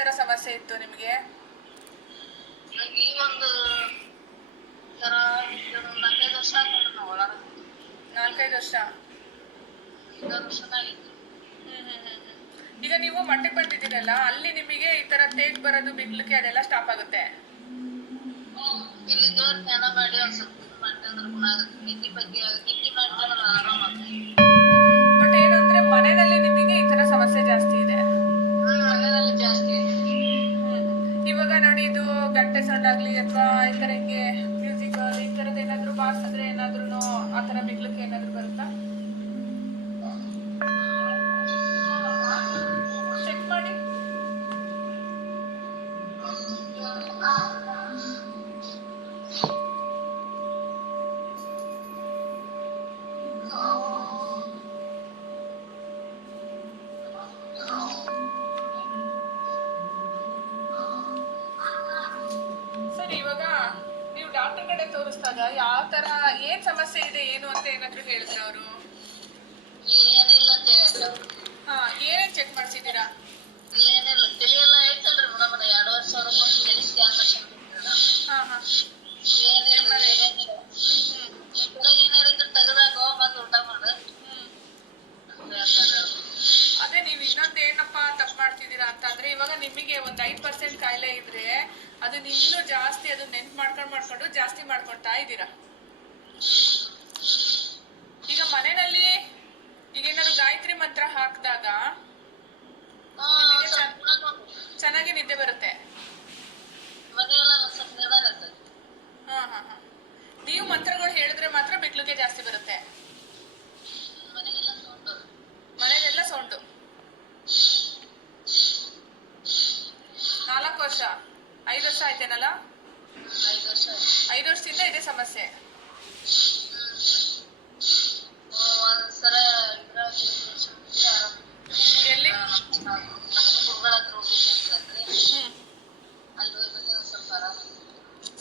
ತರ ಸಮಸ್ಯೆ ಇತ್ತು ನಿಮಗೆ? ಈ ಒಂದು ತರ 4-5 ವರ್ಷ ಆಗಿದೆ ನಾವು ಒಳಗ. 4-5 ವರ್ಷ. 5 ವರ್ಷನಾಗಿತ್ತು. ಈಗ ನೀವು ಮಟ್ಟಕ್ಕೆ ಬಂದಿದ್ದೀರಲ್ಲ, ಅಲ್ಲಿ ನಿಮಗೆ ಈ ತರ ತೇಗ್ ಬರೋದು, ಬಿಗ್ಲಿಕ್ಕೆ ಅದೆಲ್ಲ ಸ್ಟಾಪ್ ಆಗುತ್ತೆ. ಇಲ್ಲಿ ದೇವ್ರ ಧ್ಯಾನ ಮಾಡಿ ಒಂದ್ ಸ್ವಲ್ಪ ಇದು ಮಾಡ್ತಂದ್ರೆ ಗುಣ ಆಗುತ್ತೆ. ನಿದ್ದೆ ಮಾಡ್ತಂದ್ರೆ ಆರಾಮ ಆಗುತ್ತೆ. ಬಟ್ ಏನಂದ್ರೆ ಮನೆಯಲ್ಲಿ ನಿಮಗೆ ಈ ತರ ಸಮಸ್ಯೆ ಜಾಸ್ತಿ ಇದೆ. ಮನೆಯಲ್ಲಿ ಜಾಸ್ತಿ ಇದೆ. ಇವಾಗ ನೋಡಿ, ಇದು ಗಂಟೆ ಸೌಂಡ್ ಆಗ್ಲಿ ಅಥವಾ ಈ ತರ ಹಿಂಗೆ ಮ್ಯೂಸಿಕ್ ಈ ತರದ್ ಏನಾದ್ರು ಬಾರ್ಸಿದ್ರೆ ಏನಾದ್ರು ಆ ತರ ಬಿಗ್ಲಿಕ್ಕೆ ಏನಾದ್ರು ಬರುತ್ತಾ? ಚೆಕ್ ಮಾಡಿ. ಸರಿ, ಇವಾಗ ನೀವು ಡಾಕ್ಟರ್ ಕಡೆ ತೋರಿಸಿದಾಗ ಯಾವ ತರ ಏನ್ ಸಮಸ್ಯೆ ಇದೆ ಏನು ಅಂತ ಏನಾದ್ರು ಹೇಳಿದ್ರ ಅವರು? ಏನಿಲ್ಲ ಅಂತ ಹೇಳಿಲ್ಲ. ಏನೇನ್ ಚೆಕ್ ಮಾಡ್ಸಿದ್ದೀರಾ? ಏನಿಲ್ಲ, ತಲೆಯೆಲ್ಲ ಐತಲ್ರಿ ಮೇಡಮ್, 2,500 ಕೊಟ್ಟು ತಲೆ ಸ್ಕ್ಯಾನ್ ಮಾಡ್ಸಿದ್ರಲ್ಲ. ಏನಿಲ್ಲ ಏನಿಲ್ಲ. ಏನಾರಿದ್ರೆ ತೆಗೆದಾಗ ಮತ್ತೆ ಊಟ ಮಾಡು. ಅದೇ ನೀವು ಇನ್ನೊಂದು ಏನಪ್ಪ ತಪ್ಪು ಮಾಡ್ತಿದ್ದೀರಾ ಅಂತಂದ್ರೆ, ಇವಾಗ ನಿಮಗೆ ಒಂದು 5% ಕಾಯಿಲೆ ಇದ್ರೆ ಅದನ್ನ ಇನ್ನೂ ಜಾಸ್ತಿ ಅದನ್ನ ನೆನ್ಪು ಮಾಡ್ಕೊಂಡು ಜಾಸ್ತಿ ಮಾಡ್ಕೊಳ್ತಾ ಇದ್ದೀರಾ. ಈಗ ಮನೆಯಲ್ಲಿ ಈಗ ಏನಾದ್ರು ಗಾಯತ್ರಿ ಮಂತ್ರ ಹಾಕಿದಾಗ ಚೆನ್ನಾಗಿ ನಿದ್ದೆ ಬರುತ್ತೆ. ನೀವು ಮಂತ್ರಗಳು ಹೇಳಿದ್ರೆ ಮಾತ್ರ ಬಿಕ್ಲಿಗೆ ಜಾಸ್ತಿ ಬರುತ್ತೆ. ಮನೆಯಲ್ಲೆಲ್ಲ ಸೌಂಡು. 4 ವರ್ಷ 5 ವರ್ಷ ಆಯ್ತೇನಲ್ಲ? 5 ವರ್ಷದಿಂದ ಇದೇ ಸಮಸ್ಯೆ. ಎಲ್ಲಿ?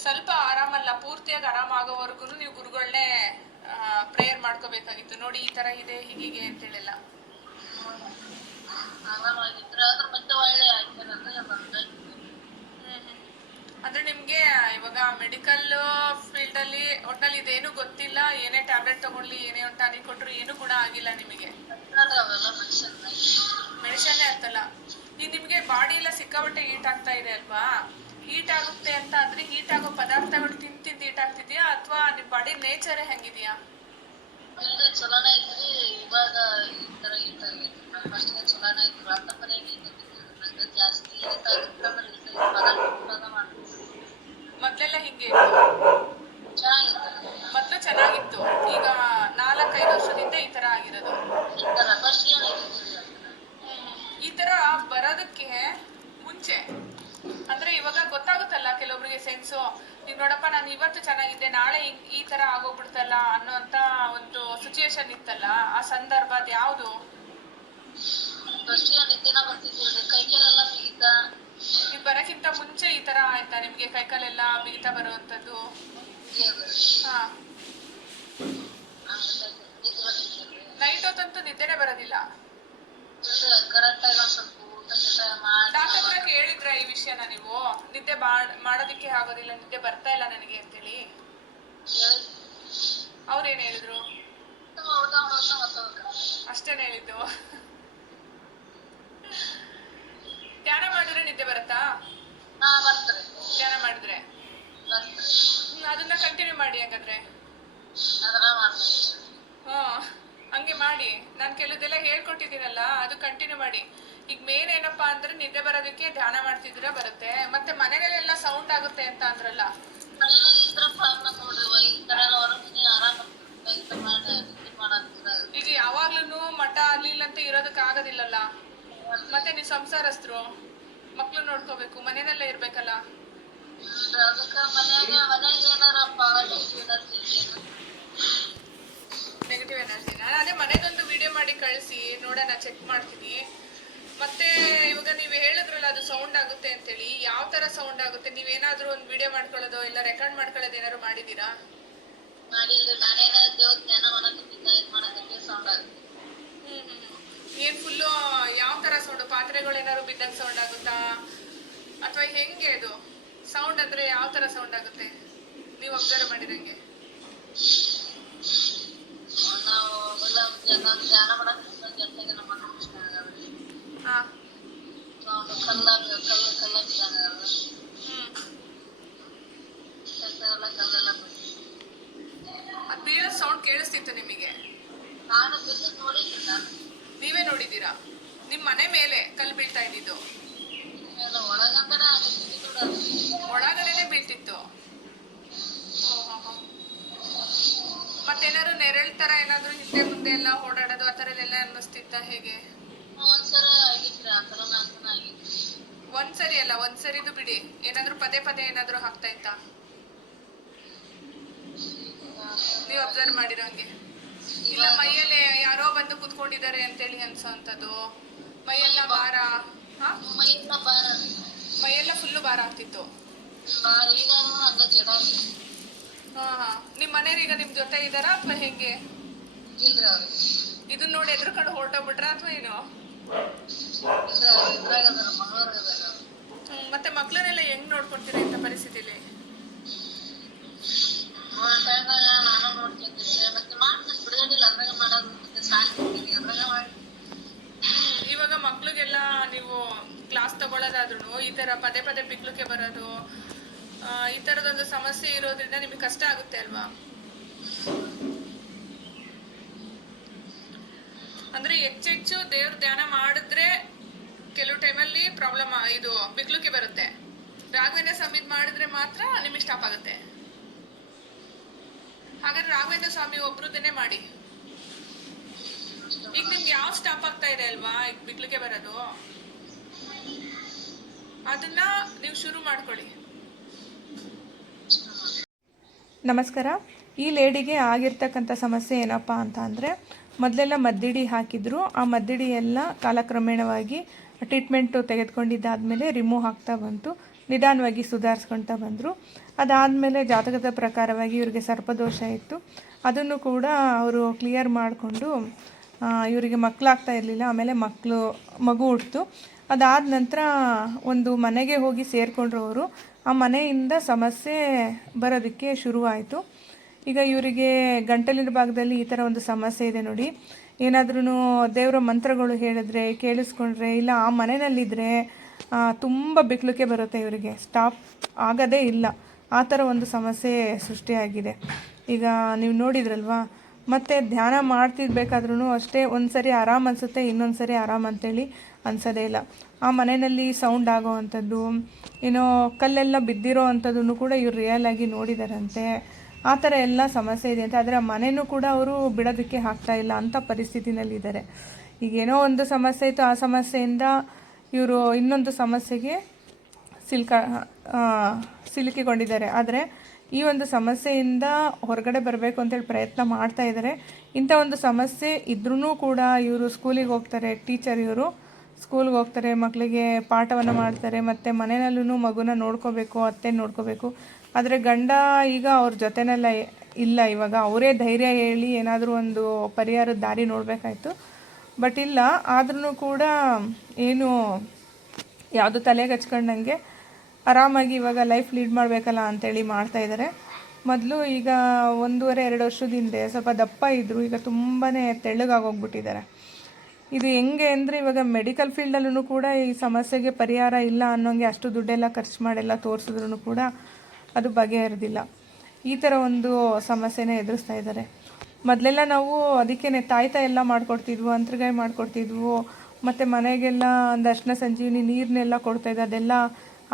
ಸ್ವಲ್ಪ ಆರಾಮಲ್ಲ, ಪೂರ್ತಿಯಾಗಿ ಆರಾಮಾಗೋವರೆಗೂ ನೀವು ಗುರುಗಳನ್ನೇ ಪ್ರೇಯರ್ ಮಾಡ್ಕೋಬೇಕಾಗಿತ್ತು. ನೋಡಿ, ಈ ತರ ಇದೆ ಹೀಗೆ ಅಂತೇಳಿಲ್ಲ. ಅಂದ್ರೆ ನಿಮ್ಗೆ ಇವಾಗ ಮೆಡಿಕಲ್ ಫೀಲ್ಡ್ ಅಲ್ಲಿ ಒಟ್ನಲ್ಲಿ ಇದೇನು ಗೊತ್ತಿಲ್ಲ. ಏನೇ ಟ್ಯಾಬ್ಲೆಟ್ ತಗೊಳ್ಳಿ, ಏನೇ ಒಂದು ಟಾನಿಕ್ ಕೊಟ್ರು ಏನು ಗುಣ ಆಗಿಲ್ಲ ನಿಮಗೆ. ಮೆಡಿಸನ್ನೇ ಅಂತಲ್ಲ, ಈಗ ನಿಮ್ಗೆ ಬಾಡಿ ಎಲ್ಲ ಸಿಕ್ಕಾಪಟ್ಟೆ ಹೀಟ್ ಆಗ್ತಾ ಇದೆ ಅಲ್ವಾ? ಹೀಟ್ ಆಗುತ್ತೆ ಅಂತ ಅಂದ್ರೆ ಹೀಟ್ ಆಗೋ ಪದಾರ್ಥಗಳು ತಿಂದು ಹೀಟ್ ಆಗ್ತಿದ್ಯಾ ಅಥವಾ ನಿಮ್ ಬಾಡಿ ನೇಚರೇ ಹೆಂಗಿದ್ಯಾ? ಚಲೋನೇ ಐತ್ರಿ. ಇವಾಗ ಈ ತರ ಫಸ್ಟ್ಗೆ ಚಲೋನೇ ಐತ್ರಿ. ಜಾಸ್ತಿ ಮೊದ್ಲೆಲ್ಲ ಹಿಂಗೆ ಇತ್ತು? ಮೊದ್ಲು ಚೆನ್ನಾಗಿತ್ತು, ಈಗ 4-5 ವರ್ಷದಿಂದ ಈ ತರ ಆಗಿರೋದು. ಈ ತರ ಬರೋದಕ್ಕೆ ಮುಂಚೆ ಅಂದ್ರೆ ಇವಾಗ ಗೊತ್ತಾಗುತ್ತಲ್ಲ ಕೆಲವೊಬ್ರಿಗೆ ಸೆನ್ಸು. ಈಗ ನೋಡಪ್ಪ, ನಾನು ಇವತ್ತು ಚೆನ್ನಾಗಿದ್ದೆ, ನಾಳೆ ಈ ತರ ಆಗೋಗ್ಬಿಡ್ತಲ್ಲ ಅನ್ನೋಂತ ಒಂದು ಸಿಚುಯೇಷನ್ ಇತ್ತಲ್ಲ, ಆ ಸಂದರ್ಭ ಅದ್ ಯಾವುದು? ನೀವು ಬರಕ್ಕಿಂತ ಮುಂಚೆ ಈ ತರ ಆಯ್ತಾ ನಿಮ್ಗೆ? ಕೈಕಾಲೆಲ್ಲ ಬಿಗಿತಾ ಬರುವಂತದ್ದು? ನೈಟ್ ಹೊತ್ತಂತೂ ನಿದ್ದೆನೆ ಬರೋದಿಲ್ಲ. ಡಾಕ್ಟರ್ ಹತ್ರ ಕೇಳಿದ್ರ ಈ ವಿಷಯನ ನೀವು? ನಿದ್ದೆ ಮಾಡೋದಿಕ್ಕೆ ಆಗೋದಿಲ್ಲ, ನಿದ್ದೆ ಬರ್ತಾ ಇಲ್ಲ ನನಗೆ ಅಂತೇಳಿ ಅವ್ರೇನ್ ಹೇಳಿದ್ರು? ಅಷ್ಟೇನೆ ಹೇಳಿದ್ದು? ಧ್ಯಾನ ಮಾಡಿದ್ರೆ ನಿದ್ದೆ ಬರುತ್ತಾ? ಧ್ಯಾನ ಮಾಡಿದ್ರೆ ಅದನ್ನ ಕಂಟಿನ್ಯೂ ಮಾಡಿ ಹಂಗಾದ್ರೆ. ಹಂಗೆ ಮಾಡಿ. ನಾನು ಕೆಲವುದೆಲ್ಲ ಹೇಳ್ಕೊಟ್ಟಿದ್ದೀನಲ್ಲ, ಅದು ಕಂಟಿನ್ಯೂ ಮಾಡಿ. ಈಗ ಮೇನ್ ಏನಪ್ಪಾ ಅಂದ್ರೆ ನಿದ್ದೆ ಬರೋದಕ್ಕೆ ಧ್ಯಾನ ಮಾಡ್ತಿದ್ರೆ ಬರುತ್ತೆ. ಮತ್ತೆ ಮನೆಯಲ್ಲೆಲ್ಲ ಸೌಂಡ್ ಆಗುತ್ತೆ ಅಂತ ಅಂದ್ರಲ್ಲ, ಈಗ ಯಾವಾಗ್ಲೂ ಮಠ ಅಲ್ಲಿ ಅಂತ ಇರೋದಕ್ಕೆ ಆಗೋದಿಲ್ಲಲ್ಲ. ಮತ್ತೆ ನೀವು ಸಂಸಾರಸ್ಥರು, ಮಕ್ಳು ನೋಡ್ಕೋಬೇಕು, ಮನೆಯಲ್ಲೇ ಇರ್ಬೇಕಲ್ಲ. Negative energy. ನಾನು ಅದೇ ಮನೆದೊಂದು ವಿಡಿಯೋ ಮಾಡಿ ಕಳಿಸಿ ನೋಡೋಣ, ಚೆಕ್ ಮಾಡ್ತೀನಿ. ಮತ್ತೆ ಇವಾಗ ನೀವು ಹೇಳಿದ್ರಲ್ಲ ಅದು ಸೌಂಡ್ ಆಗುತ್ತೆ ಅಂತೇಳಿ, ಯಾವ ತರ ಸೌಂಡ್ ಆಗುತ್ತೆ? ನೀವೇನಾದ್ರೂ ಒಂದು ವಿಡಿಯೋ ಮಾಡ್ಕೊಳ್ಳೋದು ಇಲ್ಲ ರೆಕಾರ್ಡ್ ಮಾಡ್ಕೊಳ್ಳೋದು ಏನಾದ್ರು ಮಾಡಿದೀರಾ? ಏನ್ ಫುಲ್ಲು ಯಾವ ತರ ಸೌಂಡ್? ಪಾತ್ರೆಗಳು ಏನಾದ್ರು ಬಿದ್ದಾಗ ಸೌಂಡ್ ಆಗುತ್ತಾ ಅಥವಾ ಹೆಂಗೆ ಅದು ಸೌಂಡ್ ಅಂದ್ರೆ ಯಾವ ತರ ಸೌಂಡ್ ಆಗುತ್ತೆ ನೀವು ಅಬ್ಸರ್ವ್ ಮಾಡಿದಂಗೆ? ನಾವು ಎಲ್ಲ ನಾನು ಧ್ಯಾನ ಮಾಡಕ್ಕೆ ಗಂಟೆಗೆ ನಮ್ಮ ಹಾ ಕಲ್ಲ ಕಲ್ಲೆಲ್ಲ ಅದು ಬೀಳೋ ಸೌಂಡ್ ಕೇಳಿಸ್ತಿತ್ತು ನಿಮಗೆ? ನಾನು ಬಿದ್ದು ನೋಡಿಲ್ಲ. ನೀವೇ ನೋಡಿದ್ದೀರಾ? ನಿಮ್ಮ ಮನೆ ಮೇಲೆ ಕಲ್ಲು ಬೀಳ್ತಾ ಇದ್ದಿದ್ದು? ಒಳಗಂದ್ರೆ ಒಳಗಡೆನೆ ಬೀಳ್ತಿತ್ತು. ಮತ್ತೇನಾದ್ರು ನೆರಳು ತರ ಏನಾದ್ರು ಹಿಂದೆ ಮುಂದೆ ಎಲ್ಲ ಓಡಾಡೋದು ಆ ಥರ ಎಲ್ಲ ಅನ್ನಿಸ್ತಿತ್ತ ಹೇಗೆ? ಒಂದ್ಸಲ ಆಗಿದ್ರಿ ಆ ಥರ ಆಗಿತ್ತು. ಒಂದ್ಸರಿ ಅಲ್ಲ, ಒಂದ್ಸರಿದು ಬಿಡಿ, ಏನಾದ್ರು ಪದೇ ಪದೇ ಏನಾದ್ರು ಆಗ್ತಾ ಇತ್ತಾ ನೀವು ಅಬ್ಸರ್ವ್ ಮಾಡಿರೋಂಗೆ? ಇಲ್ಲ ಮೈಯಲ್ಲಿ ಯಾರೋ ಬಂದು ಕುತ್ಕೊಂಡಿದ್ದಾರೆ ಅಂತೇಳಿ ಅನ್ಸೋಂಥದ್ದು, ಮೈಯೆಲ್ಲ ಭಾರ? ಮೈಯೆಲ್ಲ ಭಾರ, ಮೈಯೆಲ್ಲ ಫುಲ್ಲು ಭಾರ ಆಗ್ತಿತ್ತು. ಈಗ ಹಂಗ ಜಡ. ನಿಮ್ಮ ಮನೆಯವ್ರು ಈಗ ನಿಮ್ ಜೊತೆ ಇದ್ದಾರಾ ಅಥವಾ ಹೆಂಗೆ? ಇಲ್ರಿ ಅವ್ರಿಗೆ ಇದನ್ನ ನೋಡಿ ಎದ್ರುಕೊಂಡು ಹೊರಟೋಗ್ಬಿಟ್ರ ಅಥವಾ ಏನು? ಮತ್ತೆ ಮಕ್ಳನ್ನೆಲ್ಲ ಹೆಂಗ್ ನೋಡ್ಕೊಂತೀರಿ ಇಂಥ ಪರಿಸ್ಥಿತಿಲಿ? ನಾನು ನೋಡ್ಕೊಂತೀನಿ, ಮತ್ತೆ ಮಾಡ್ತೀನಿ ಬಿಡುಗಡಿಲ್ಲ ಅದ್ರಾಗ ಮಾಡೋದು, ಮತ್ತೆ ಸಾಯ್ತೀನಿ ಅದ್ರಾಗ ಮಾಡಿ. ಇವಾಗ ಮಕ್ಳಿಗೆಲ್ಲ ನೀವು ಕ್ಲಾಸ್ ತಗೊಳ್ಳೋದಾದ್ರೂ ಈ ತರ ಪದೇ ಪದೇ ಬಿಕ್ಲಕ್ಕೆ ಬರೋದು, ಈ ತರದೊಂದು ಸಮಸ್ಯೆ ಇರೋದ್ರಿಂದ ನಿಮಗೆ ಕಷ್ಟ ಆಗುತ್ತೆ ಅಲ್ವಾ? ಅಂದ್ರೆ ಹೆಚ್ಚೆಚ್ಚು ದೇವ್ರ ಧ್ಯಾನ ಮಾಡಿದ್ರೆ ಕೆಲವು ಟೈಮಲ್ಲಿ ಪ್ರಾಬ್ಲಮ್ ಇದು ಬಿಕ್ಲುಕ್ಕೆ ಬರುತ್ತೆ. ರಾಘವೇಂದ್ರ ಸ್ವಾಮಿ ಮಾಡಿದ್ರೆ ಮಾತ್ರ ನಿಮಗೆ ಸ್ಟಾಪ್ ಆಗುತ್ತೆ. ಹಾಗಾದ್ರೆ ರಾಘವೇಂದ್ರ ಸ್ವಾಮಿ ಒಬ್ರದನ್ನೇ ಮಾಡಿ. ಈಗ ನಿಮ್ಗೆ ಯಾವ ಸ್ಟಾಪ್ ಆಗ್ತಾ ಇದೆ ಅಲ್ವಾ ಈಗ ಬಿಕ್ಲಿಕ್ಕೆ ಬರೋದು, ಅದನ್ನ ನೀವು ಶುರು ಮಾಡ್ಕೊಳ್ಳಿ. ನಮಸ್ಕಾರ. ಈ ಲೇಡಿಗೆ ಆಗಿರ್ತಕ್ಕಂಥ ಸಮಸ್ಯೆ ಏನಪ್ಪ ಅಂತ ಅಂದರೆ, ಮೊದಲೆಲ್ಲ ಮದ್ದಿಡಿ ಹಾಕಿದ್ರು. ಆ ಮದ್ದಿಡಿ ಎಲ್ಲ ಕಾಲಕ್ರಮೇಣವಾಗಿ ಟ್ರೀಟ್ಮೆಂಟು ತೆಗೆದುಕೊಂಡಿದ್ದಾದಮೇಲೆ ರಿಮೂವ್ ಆಗ್ತಾ ಬಂತು. ನಿಧಾನವಾಗಿ ಸುಧಾರಿಸ್ಕೊಳ್ತಾ ಬಂದರು. ಅದಾದಮೇಲೆ ಜಾತಕದ ಪ್ರಕಾರವಾಗಿ ಇವರಿಗೆ ಸರ್ಪದೋಷ ಇತ್ತು. ಅದನ್ನು ಕೂಡ ಅವರು ಕ್ಲಿಯರ್ ಮಾಡಿಕೊಂಡು ಇವರಿಗೆ ಮಕ್ಕಳಾಗ್ತಾ ಇರಲಿಲ್ಲ. ಆಮೇಲೆ ಮಗು ಹುಟ್ಟಿತು. ಅದಾದ ನಂತರ ಒಂದು ಮನೆಗೆ ಹೋಗಿ ಸೇರಿಕೊಂಡ್ರು ಅವರು. ಆ ಮನೆಯಿಂದ ಸಮಸ್ಯೆ ಬರೋದಕ್ಕೆ ಶುರುವಾಯಿತು. ಈಗ ಇವರಿಗೆ ಗಂಟಲಿನ ಭಾಗದಲ್ಲಿ ಈ ಥರ ಒಂದು ಸಮಸ್ಯೆ ಇದೆ ನೋಡಿ. ಏನಾದ್ರೂ ದೇವರ ಮಂತ್ರಗಳು ಹೇಳಿದ್ರೆ ಕೇಳಿಸ್ಕೊಂಡ್ರೆ, ಇಲ್ಲ ಆ ಮನೆಯಲ್ಲಿದ್ದರೆ ತುಂಬ ಬಿಕ್ಲಿಕ್ಕೆ ಬರುತ್ತೆ, ಇವರಿಗೆ ಸ್ಟಾಪ್ ಆಗೋದೇ ಇಲ್ಲ. ಆ ಥರ ಒಂದು ಸಮಸ್ಯೆ ಸೃಷ್ಟಿಯಾಗಿದೆ. ಈಗ ನೀವು ನೋಡಿದ್ರಲ್ವಾ, ಮತ್ತು ಧ್ಯಾನ ಮಾಡ್ತಿರ್ಬೇಕಾದ್ರೂ ಅಷ್ಟೇ, ಒಂದು ಸರಿ ಆರಾಮ್ ಅನಿಸುತ್ತೆ, ಇನ್ನೊಂದು ಸರಿ ಆರಾಮ್ ಅಂತೇಳಿ ಅನಿಸೋದೇ ಇಲ್ಲ. ಆ ಮನೆಯಲ್ಲಿ ಸೌಂಡ್ ಆಗೋ ಅಂಥದ್ದು, ಏನೋ ಕಲ್ಲೆಲ್ಲ ಬಿದ್ದಿರೋ ಅಂಥದ್ದನ್ನು ಕೂಡ ಇವ್ರು ರಿಯಲ್ ಆಗಿ ನೋಡಿದಾರಂತೆ. ಆ ಥರ ಎಲ್ಲ ಸಮಸ್ಯೆ ಇದೆ ಅಂತ. ಆದರೆ ಆ ಮನೆಯೂ ಕೂಡ ಅವರು ಬಿಡೋದಕ್ಕೆ ಆಗ್ತಾ ಇಲ್ಲ ಅಂಥ ಪರಿಸ್ಥಿತಿನಲ್ಲಿದ್ದಾರೆ. ಈಗೇನೋ ಒಂದು ಸಮಸ್ಯೆ ಇತ್ತು, ಆ ಸಮಸ್ಯೆಯಿಂದ ಇವರು ಇನ್ನೊಂದು ಸಮಸ್ಯೆಗೆ ಸಿಲುಕಿಕೊಂಡಿದ್ದಾರೆ. ಆದರೆ ಈ ಒಂದು ಸಮಸ್ಯೆಯಿಂದ ಹೊರಗಡೆ ಬರಬೇಕು ಅಂತೇಳಿ ಪ್ರಯತ್ನ ಮಾಡ್ತಾ ಇದ್ದಾರೆ. ಇಂಥ ಒಂದು ಸಮಸ್ಯೆ ಇದ್ರೂ ಕೂಡ ಇವರು ಸ್ಕೂಲಿಗೆ ಹೋಗ್ತಾರೆ, ಟೀಚರ್ ಇವರು ಸ್ಕೂಲ್ಗೆ ಹೋಗ್ತಾರೆ, ಮಕ್ಕಳಿಗೆ ಪಾಠವನ್ನು ಮಾಡ್ತಾರೆ, ಮತ್ತು ಮನೆಯಲ್ಲೂ ಮಗುನ ನೋಡ್ಕೋಬೇಕು, ಅತ್ತೆ ನೋಡ್ಕೋಬೇಕು. ಆದರೆ ಗಂಡ ಈಗ ಅವ್ರ ಜೊತೆನೆಲ್ಲ ಇಲ್ಲ. ಇವಾಗ ಅವರೇ ಧೈರ್ಯ ಹೇಳಿ ಏನಾದರೂ ಒಂದು ಪರಿಹಾರದ ದಾರಿ ನೋಡಬೇಕಾಯ್ತು. ಬಟ್ ಇಲ್ಲ, ಆದ್ರೂ ಕೂಡ ಏನು ಯಾವುದು ತಲೆಗೆ ಹಚ್ಕೊಂಡಂಗೆ ಆರಾಮಾಗಿ ಇವಾಗ ಲೈಫ್ ಲೀಡ್ ಮಾಡಬೇಕಲ್ಲ ಅಂಥೇಳಿ ಮಾಡ್ತಾಯಿದ್ದಾರೆ. ಮೊದಲು ಈಗ 1.5-2 ವರ್ಷದ ಹಿಂದೆ ಸ್ವಲ್ಪ ದಪ್ಪ ಇದ್ದರು, ಈಗ ತುಂಬಾ ತೆಳ್ಳಗಾಗೋಗ್ಬಿಟ್ಟಿದ್ದಾರೆ. ಇದು ಹೆಂಗೆ ಅಂದರೆ, ಇವಾಗ ಮೆಡಿಕಲ್ ಫೀಲ್ಡಲ್ಲೂ ಕೂಡ ಈ ಸಮಸ್ಯೆಗೆ ಪರಿಹಾರ ಇಲ್ಲ ಅನ್ನೋಂಗೆ ಅಷ್ಟು ದುಡ್ಡೆಲ್ಲ ಖರ್ಚು ಮಾಡೆಲ್ಲ ತೋರಿಸಿದ್ರೂ ಕೂಡ ಅದು ಬಗೆಹರಿದಿಲ್ಲ. ಈ ಥರ ಒಂದು ಸಮಸ್ಯೆನೇ ಎದುರಿಸ್ತಾ ಇದ್ದಾರೆ. ಮೊದಲೆಲ್ಲ ನಾವು ಅದಕ್ಕೇ ತಾಯ್ತ ಎಲ್ಲ ಮಾಡಿಕೊಡ್ತಿದ್ವು, ಅಂತರ್ಗಾಯಿ ಮಾಡಿಕೊಡ್ತಿದ್ವು, ಮತ್ತು ಮನೆಗೆಲ್ಲ ಒಂದು ಅರ್ಶಿನ ಸಂಜೀವಿನಿ ನೀರನ್ನೆಲ್ಲ ಕೊಡ್ತಾಯಿದ್ದು, ಅದೆಲ್ಲ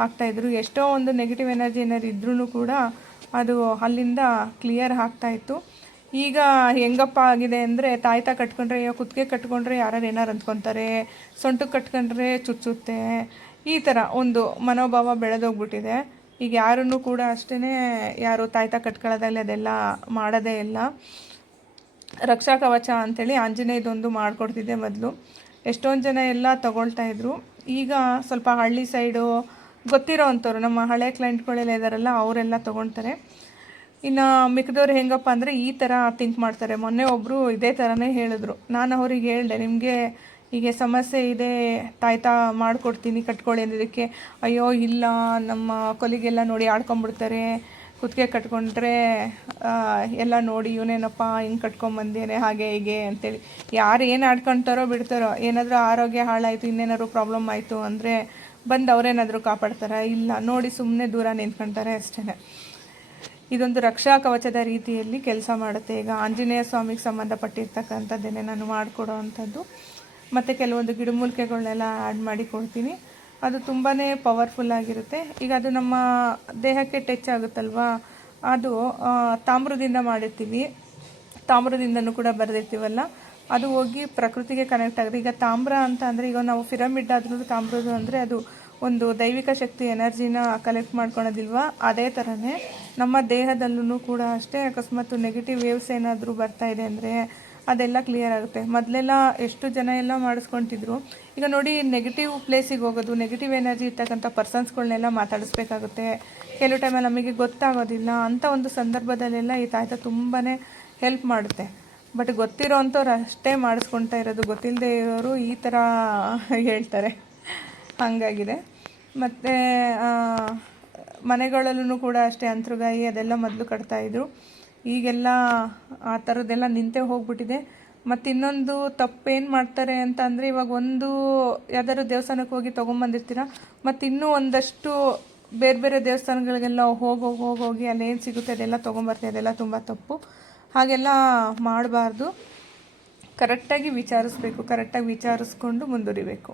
ಆಗ್ತಾಯಿದ್ರು. ಎಷ್ಟೋ ಒಂದು ನೆಗೆಟಿವ್ ಎನರ್ಜಿ ಏನಾದ್ರು ಇದ್ರೂ ಕೂಡ ಅದು ಅಲ್ಲಿಂದ ಕ್ಲಿಯರ್ ಆಗ್ತಾಯಿತ್ತು. ಈಗ ಹೆಂಗಪ್ಪ ಆಗಿದೆ ಅಂದರೆ, ತಾಯ್ತ ಕಟ್ಕೊಂಡ್ರೆ, ಕುತ್ತಿಗೆ ಕಟ್ಕೊಂಡ್ರೆ ಯಾರು ಏನಾರು ಅಂದ್ಕೊತಾರೆ, ಸೊಂಟಕ್ಕೆ ಕಟ್ಕೊಂಡ್ರೆ ಚುಚ್ಚುತ್ತೆ, ಈ ಥರ ಒಂದು ಮನೋಭಾವ ಬೆಳೆದೋಗ್ಬಿಟ್ಟಿದೆ. ಈಗ ಯಾರನ್ನು ಕೂಡ ಅಷ್ಟೇ ಯಾರು ತಾಯ್ತ ಕಟ್ಕೊಳ್ಳೋದಾಗಲಿ ಅದೆಲ್ಲ ಮಾಡೋದೇ ಇಲ್ಲ. ರಕ್ಷಾ ಕವಚ ಅಂಥೇಳಿ ಆಂಜನೇಯದೊಂದು ಮಾಡಿಕೊಡ್ತಿದ್ದೆ ಮೊದಲು. ಎಷ್ಟೊಂದು ಜನ ಎಲ್ಲ ತೊಗೊಳ್ತಾಯಿದ್ರು. ಈಗ ಸ್ವಲ್ಪ ಹಳ್ಳಿ ಸೈಡು ಗೊತ್ತಿರೋ ಅಂಥವ್ರು, ನಮ್ಮ ಹಳೆ ಕ್ಲೈಂಟ್ಗಳೆಲ್ಲ ಇದ್ದಾರಲ್ಲ, ಅವರೆಲ್ಲ ತೊಗೊಳ್ತಾರೆ. ಇನ್ನು ಮಿಕ್ಕಿದವ್ರು ಹೆಂಗಪ್ಪ ಅಂದರೆ ಈ ಥರ ಥಿಂಕ್ ಮಾಡ್ತಾರೆ. ಮೊನ್ನೆ ಒಬ್ಬರು ಇದೇ ಥರನೇ ಹೇಳಿದ್ರು. ನಾನು ಅವ್ರಿಗೆ ಹೇಳಿದೆ, ನಿಮಗೆ ಹೀಗೆ ಸಮಸ್ಯೆ ಇದೆ ತಾಯ್ತಾ ಮಾಡಿಕೊಡ್ತೀನಿ ಕಟ್ಕೊಳ್ಳಿ ಅಂದಿದ್ದಕ್ಕೆ ಅಯ್ಯೋ ಇಲ್ಲ ನಮ್ಮ ಕೊಲಿಗೆಲ್ಲ ನೋಡಿ ಆಡ್ಕೊಂಬಿಡ್ತಾರೆ, ಕುತ್ತಿಗೆ ಕಟ್ಕೊಂಡ್ರೆ ಎಲ್ಲ ನೋಡಿ ಇವನೇನಪ್ಪ ಹಿಂಗೆ ಕಟ್ಕೊಂಬಂದೇನೆ ಹಾಗೆ ಹೀಗೆ ಅಂತೇಳಿ ಯಾರು ಏನು ಆಡ್ಕೊಳ್ತಾರೋ ಬಿಡ್ತಾರೋ, ಏನಾದರೂ ಆರೋಗ್ಯ ಹಾಳಾಯಿತು ಇನ್ನೇನಾದ್ರು ಪ್ರಾಬ್ಲಮ್ ಆಯಿತು ಅಂದರೆ ಬಂದು ಅವರೇನಾದರೂ ಕಾಪಾಡ್ತಾರಾ? ಇಲ್ಲ, ನೋಡಿ ಸುಮ್ಮನೆ ದೂರ ನಿಂತ್ಕೊಳ್ತಾರೆ ಅಷ್ಟೇ. ಇದೊಂದು ರಕ್ಷಾ ಕವಚದ ರೀತಿಯಲ್ಲಿ ಕೆಲಸ ಮಾಡುತ್ತೆ. ಈಗ ಆಂಜನೇಯ ಸ್ವಾಮಿಗೆ ಸಂಬಂಧಪಟ್ಟಿರ್ತಕ್ಕಂಥದ್ದೇನೆ ನಾನು ಮಾಡಿಕೊಡೋ ಅಂಥದ್ದು. ಮತ್ತು ಕೆಲವೊಂದು ಗಿಡಮೂಲಿಕೆಗಳನ್ನೆಲ್ಲ ಆ್ಯಡ್ ಮಾಡಿ ಕೊಡ್ತೀನಿ. ಅದು ತುಂಬಾ ಪವರ್ಫುಲ್ಲಾಗಿರುತ್ತೆ. ಈಗ ಅದು ನಮ್ಮ ದೇಹಕ್ಕೆ ಟಚ್ ಆಗುತ್ತಲ್ವಾ, ಅದು ತಾಮ್ರದಿಂದ ಮಾಡಿರ್ತೀವಿ, ತಾಮ್ರದಿಂದನೂ ಕೂಡ ಬರೆದಿರ್ತೀವಲ್ಲ, ಅದು ಹೋಗಿ ಪ್ರಕೃತಿಗೆ ಕನೆಕ್ಟ್ ಆಗುತ್ತೆ. ಈಗ ತಾಮ್ರ ಅಂತ ಅಂದರೆ ಈಗ ನಾವು ಪಿರಮಿಡ್ ಆದ್ರೂ ತಾಮ್ರದ್ದು ಅಂದರೆ ಅದು ಒಂದು ದೈವಿಕ ಶಕ್ತಿ ಎನರ್ಜಿನ ಕಲೆಕ್ಟ್ ಮಾಡ್ಕೊಳೋದಿಲ್ವಾ, ಅದೇ ಥರನೇ ನಮ್ಮ ದೇಹದಲ್ಲೂ ಕೂಡ ಅಷ್ಟೇ. ಅಕಸ್ಮಾತ್ ನೆಗೆಟಿವ್ ವೇವ್ಸ್ ಏನಾದರೂ ಬರ್ತಾ ಇದೆ ಅಂದರೆ ಅದೆಲ್ಲ ಕ್ಲಿಯರ್ ಆಗುತ್ತೆ. ಮೊದಲೆಲ್ಲ ಎಷ್ಟು ಜನ ಎಲ್ಲ ಮಾಡಿಸ್ಕೊತಿದ್ರು. ಈಗ ನೋಡಿ, ನೆಗೆಟಿವ್ ಪ್ಲೇಸಿಗೆ ಹೋಗೋದು, ನೆಗೆಟಿವ್ ಎನರ್ಜಿ ಇರ್ತಕ್ಕಂಥ ಪರ್ಸನ್ಸ್ಗಳನ್ನೆಲ್ಲ ಮಾತಾಡಿಸ್ಬೇಕಾಗುತ್ತೆ. ಕೆಲವು ಟೈಮಲ್ಲಿ ನಮಗೆ ಗೊತ್ತಾಗೋದಿಲ್ಲ. ಅಂಥ ಒಂದು ಸಂದರ್ಭದಲ್ಲೆಲ್ಲ ಈ ತಾಯ್ತ ತುಂಬಾ ಹೆಲ್ಪ್ ಮಾಡುತ್ತೆ. ಬಟ್ ಗೊತ್ತಿರೋ ಅಂಥವ್ರು ಅಷ್ಟೇ ಮಾಡಿಸ್ಕೊಳ್ತಾ ಇರೋದು, ಗೊತ್ತಿಲ್ಲದೆ ಇರೋರು ಈ ಥರ ಹೇಳ್ತಾರೆ, ಹಾಗಾಗಿದೆ. ಮತ್ತು ಮನೆಗಳಲ್ಲೂ ಕೂಡ ಅಷ್ಟೇ ಅಂತರ್ಗಾಯಿ ಅದೆಲ್ಲ ಮೊದಲು ಕಟ್ತಾಯಿದ್ರು. ಈಗೆಲ್ಲ ಆ ಥರದ್ದೆಲ್ಲ ನಿಂತೇ ಹೋಗ್ಬಿಟ್ಟಿದೆ. ಮತ್ತು ಇನ್ನೊಂದು ತಪ್ಪೇನು ಮಾಡ್ತಾರೆ ಅಂತ ಅಂದರೆ, ಇವಾಗ ಒಂದು ಯಾವ್ದಾದ್ರು ದೇವಸ್ಥಾನಕ್ಕೆ ಹೋಗಿ ತೊಗೊಂಬಂದಿರ್ತೀರ, ಮತ್ತು ಇನ್ನೂ ಒಂದಷ್ಟು ಬೇರೆ ಬೇರೆ ದೇವಸ್ಥಾನಗಳಿಗೆಲ್ಲ ಹೋಗಿ ಅಲ್ಲೇನು ಸಿಗುತ್ತೆ ಅದೆಲ್ಲ ತೊಗೊಂಬರ್ತೀವಿ. ಅದೆಲ್ಲ ತುಂಬ ತಪ್ಪು. ಹಾಗೆಲ್ಲ ಮಾಡಬಾರ್ದು. ಕರೆಕ್ಟಾಗಿ ವಿಚಾರಿಸ್ಬೇಕು, ಕರೆಕ್ಟಾಗಿ ವಿಚಾರಿಸ್ಕೊಂಡು ಮುಂದುವರಿಬೇಕು.